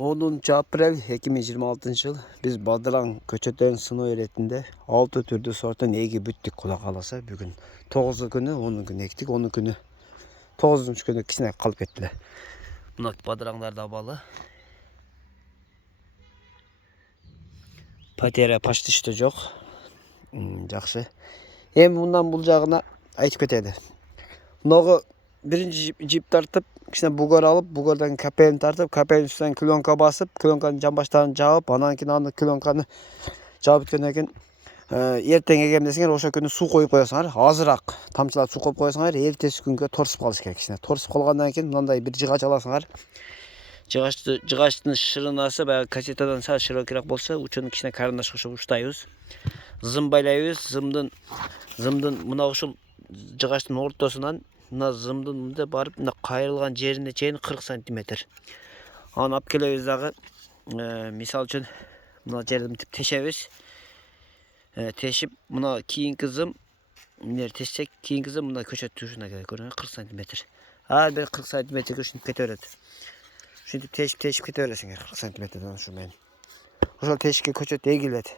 10 aprel 2026 yıl biz Badıran köçötön sınıf eretinde 6 türlü sortun egi büttük kula kalasa bugün 9 günü 10 gün ektik 10 günü 9. günü ikisine kalıp kettiler. Buna Badıranlarda balı. Patere paştıştı yok. Жақсы. Hem bundan bulacağına aytıp ketedi. Bunu birinci jip tartıp içine bugar alıp bugardan kapağını tartıp kapağın üstünden klonka basıp klonkanın cambaşlarını jağıp andan keyin аны klonkаны жаап бүткөндөн кийин эртең эгемдесиңер ошо күнү суу коюп коесуңар азыраак тамчылап суу коюп коесуңар эртеси күнгө торсуп калыш керек кичине торсуп калгандан кийин мындай бир жыгач аласыңар жыгачтын шырынасы баягы кассетадан сал широкийраак болсо учуну кичине карандаш кошуп уштайбыз зым байлайбыз зымдын мына ушул жыгачтын ортосунан мына зымдын мындай барып мына кайрылган жерине чейин 40 сантиметр аны алып келебиз дагы мисалы үчүн мына жерди мынтип тешебиз тешип мына кийинки зым эмне тешсек кийинки зым мына көчөт тушуна керек көрүнөбү 40 сантиметр ар бир 40 сантиметрге ушинтип кете берет ушинтип тешип кете бересиңер 40 сантиметрден ушу менен ошол тешикке көчөт эгилет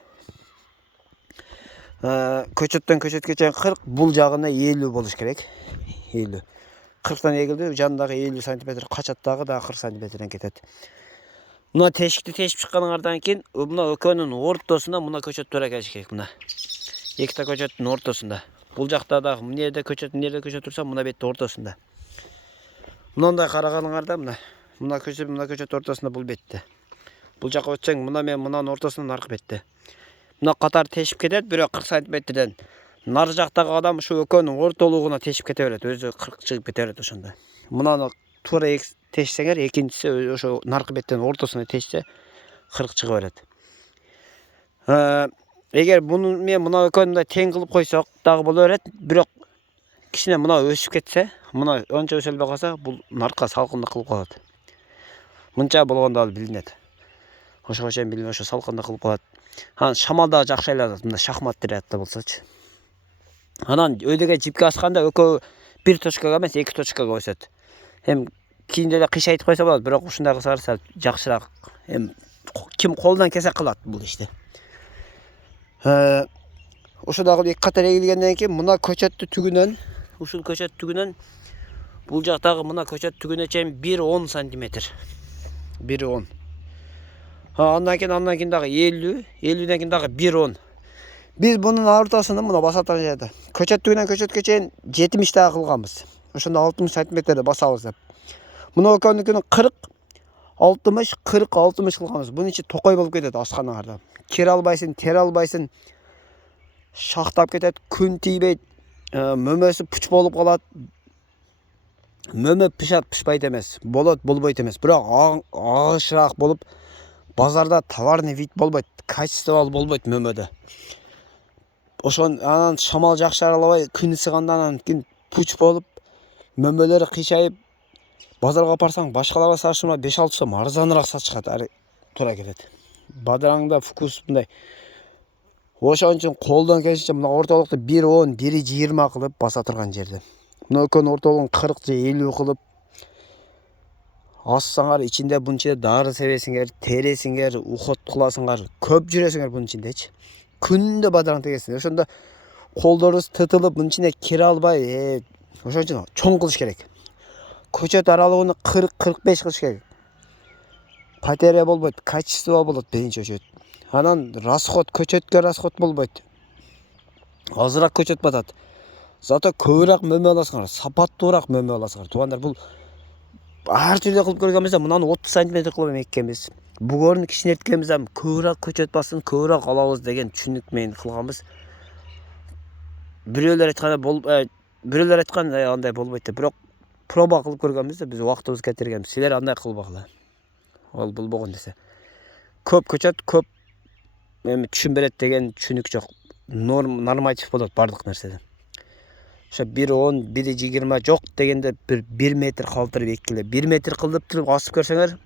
көчөттөн көчөткө чейин 40 бул жагына 50 болуш керек 50 40тан эгилди жанындагы 50 сантиметр качат дагы 40 сантиметрден кетет. Мына тешикти тешип чыкканыңардан кийин мына экөөнүн ортосуна мына көчөт туура келиш керек. Мына экита көчөттүн ортосунда. Бул жакта дагы эмне жерде көчөт турса мына бетте ортосунда. Мындай караганыңарда мына көчөт ортосунда бул бетте. Бул жака өтсөң мына мен мынанын ортосунан аркы бетте. Мына катар тешип кетет, бирок 40 сантиметрден. Нары жактагы адам ушу экөөнүн ортолугуна тешип кете берет, өзү 40 чыгып кете берет ошондо. Мынаны туура тешсеңер, экинчиси ошо наркы беттен ортосуна тешсе 40 чыга берет. Эгер буну мен мына экөөнү тең кылып койсок дагы боло берет, бирок кичине мына өсүп кетсе, мына ончо өсөлбөй калса, бул наркка салкындык кылып калат. Мынча болгондо ал билинет. Ошого чейин билине ошо салкындык кылып калат. Анан шамал дагы жакшы айланат, мына шахмат тиратта болсочу. Анан өйдөгө жипке асканда экөө бир точкага эмес, 2 точкага өсөт. Эми кийинде эле кыйшайтып койсо болот, бирок ушундай кылсаңар сал жакшыраак. Эми ким колунан келсе кылат бул ишти. Ошо дагы 2 катар эгилгенден кийин мына көчөттү түгүнөн, ушул көчөт түгүнөн бул жактагы мына көчөт түгүнө чейин 1-10 сантиметр. 1-10. Андан кийин дагы 50, 50ден кийин дагы 1-10. Biz bunun ортосуна мына басатан жерде көчөт түгүнөн көчөткө чейин 70 дагы кылганбыз. Ошондо 60 сантиметрде басабыз деп. Мына экөөнүкүнүн 40, 60, 40, 60 кылганбыз. Бунун ичи токой болуп кетет асканыңарда. Кире албайсың, тере албайсың. Шактап кетет, күн тийбейт, мөмөсү пуч болуп калат. Мөмө пышат, пышпайт эмес. Болбойт эмес. Бирок агышыраак болуп базарда товарный вид болбойт, качестволуу болбойт мөмөдө. Ошон анан шамал жакшы аралабай күн ысыгандан кийин пуч болуп, мөмөлөрү кыйшайып, базарга барсаң башкаларга салыштырмалуу 5-6 сом арзаныраак сатышат, туура келет. Бадыраңда вкус мындай. Ошон үчүн колдон келишинче мына ортолукту 1-10, 1-20 кылып баса турган жерде. Мына экөөнүн ортолугун 40 же 50 кылып ассаңар, ичинде бунун ичинде дары себесиңер, тересиңер, ухот кыласыңар, көп жүрөсүңөр бунун ичиндечи. Күндө бадыраң тегесиңер. Ошондо колдорубуз тытылып, мунун ичине кире албай, ошон үчүн чоң кылыш керек. Көчөт аралыгын 40-45 кылыш керек. Патерия болбойт, качество болот биринчи өчөт. Анан көчөткө расход болбойт. Азыраак көчөт батат. Зато көбүрөөк мөмө аласыңар, сапаттуураак мөмө аласыңар. Туугандар, бул ар түрдүү кылып көргөнбүз, мынаны 30 сантиметр кылып эккенбиз. Бугорун кичинерткенбиз, көбүрөөк көчөт бассын, көбүрөөк алабыз деген түшүнүк менен кылганбыз. Бирөөлөр айткан андай болбойт деп, бирок проба кылып көргөнбүз да, биз убактыбызды кетиргенбиз. Силер андай кылбагыла. Ал болбогон десе. Көп көчөт, көп түшүм берет деген түшүнүк жок. Норматив болот бардык нерседе. Ошо 1-10, 1-20 жок дегенде 1 метр калтырып эккиле. 1 метр кылып туруп асып көрсөңөр,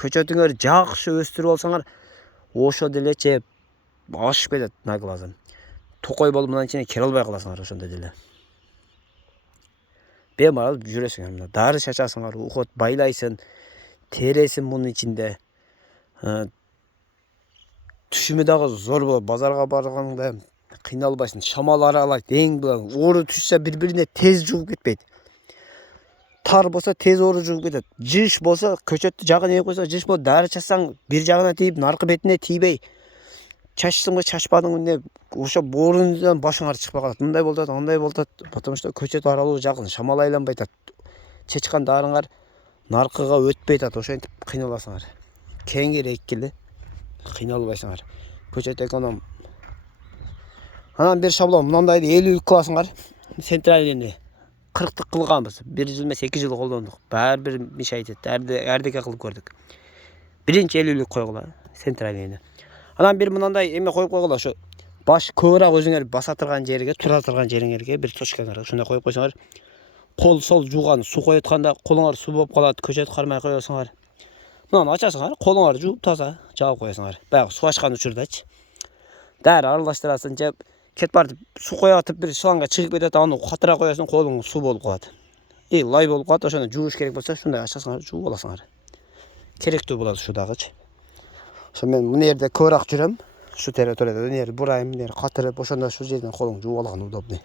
көчөтүңөр жакшы өстүрүп алсаңар, ошо деле чеп ашып кетет наглазы. Токой болуп мындан ичине кире албай каласыңар ошондо деле. Бемарал жүрөсүңөр, мына дары чачасыңар, ухот байлайсың, тересин мунун ичинде. Түшүмү дагы зор болот. Базарга барганда кыйналбайсың. Шамал аралайт. Эң ору түшсө бири-бирине тез жугуп кетпейт. Тар болса тез ору жугуп кетет. Жыш болса көчөттү жагына ээп койсоң жыш болот. Дары чачсаң бир жагына тийип, наркы бетине тийбей. Чачсыңбы, чачпадыңбы не ошо борундан башыңар чыкпай калат. Мындай болуп атат, андай болуп атат. Потому что көчөт аралуу жакын, шамал айланбай атат. Чечкан дарыңар наркыга өтпөй атат. Ошентип кыйналасыңар. Кеңири эккиле кыйналбайсыңар. Көчөт эконом. Анан бир шаблон мындайды 50 кыласыңар. Центральный 40 кылганбыз. 1 жыл эмес 2 жыл колдондук. Баары бир миш айтат. Эрдеке кылып көрдүк. Биринчи 50 койгула центральный. Анан бир мындай эме коюп койгула, ошо баш көбүрөөк өзүңөр баса турган жерге, тура турган жериңерге бир точкаңар ушундай коюп койсоңор, кол сол жууган суу коюп атканда колуңар суу болуп калат, көчөт кармай коесуңар. Мынаны ачасыңар, колуңар жууп таза жаап коесуңар. Баягы суу ачкан учурдачы. Дары аралаштырасың, же кет бартып суу коюп атып бир шлангга чыгып кетет, аны катыра коесуң, колуң суу болуп калат. Лай болуп калат, ошону жууш керек болсо ушундай ачасыңар, жууп аласыңар. Керектүү болот ушу дагычы. Ошо мен мына жерде көбүрөөк жүрөм. Şu territoryada nerede burayım, nerede katırıp, ошондо şu жерден колуң жууп алган удобный.